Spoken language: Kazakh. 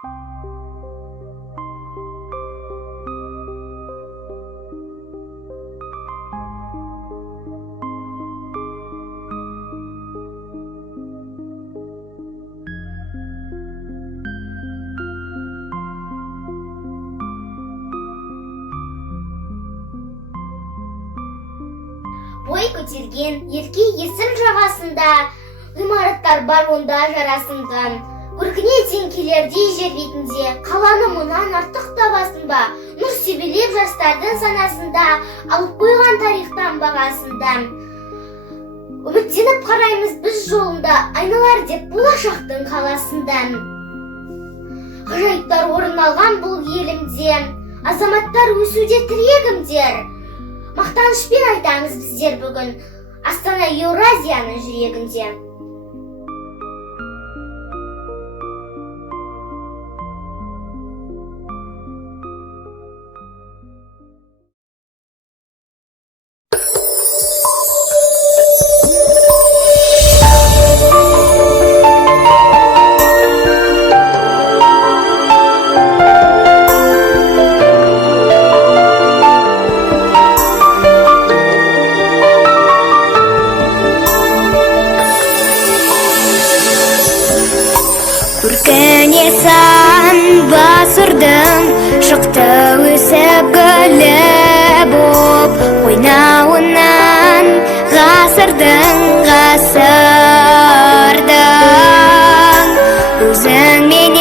Бой көтерген ерке есім жағасында, ғимараттар бар онда жарасымдан. Көркіне тең келердей жер бетінде, қаланы мұнан артық табасын ба? Нұр себелеп жастардың санасында, алып қойған тарихтан бағасында. Үміттеніп қараймыз біз жолында, айналар деп болашақтың қаласында. Ғажайыптар орын алған бұл елімде, азаматтар өсуде тірегімдер. Мақтанышпен айтамыз біздер бүгін, Астана Еуразияның жүрегінде. Көркіне сан бас ұрдым, шықты өсіп гүлі боп, ойнауынан ғасырдың өзің менен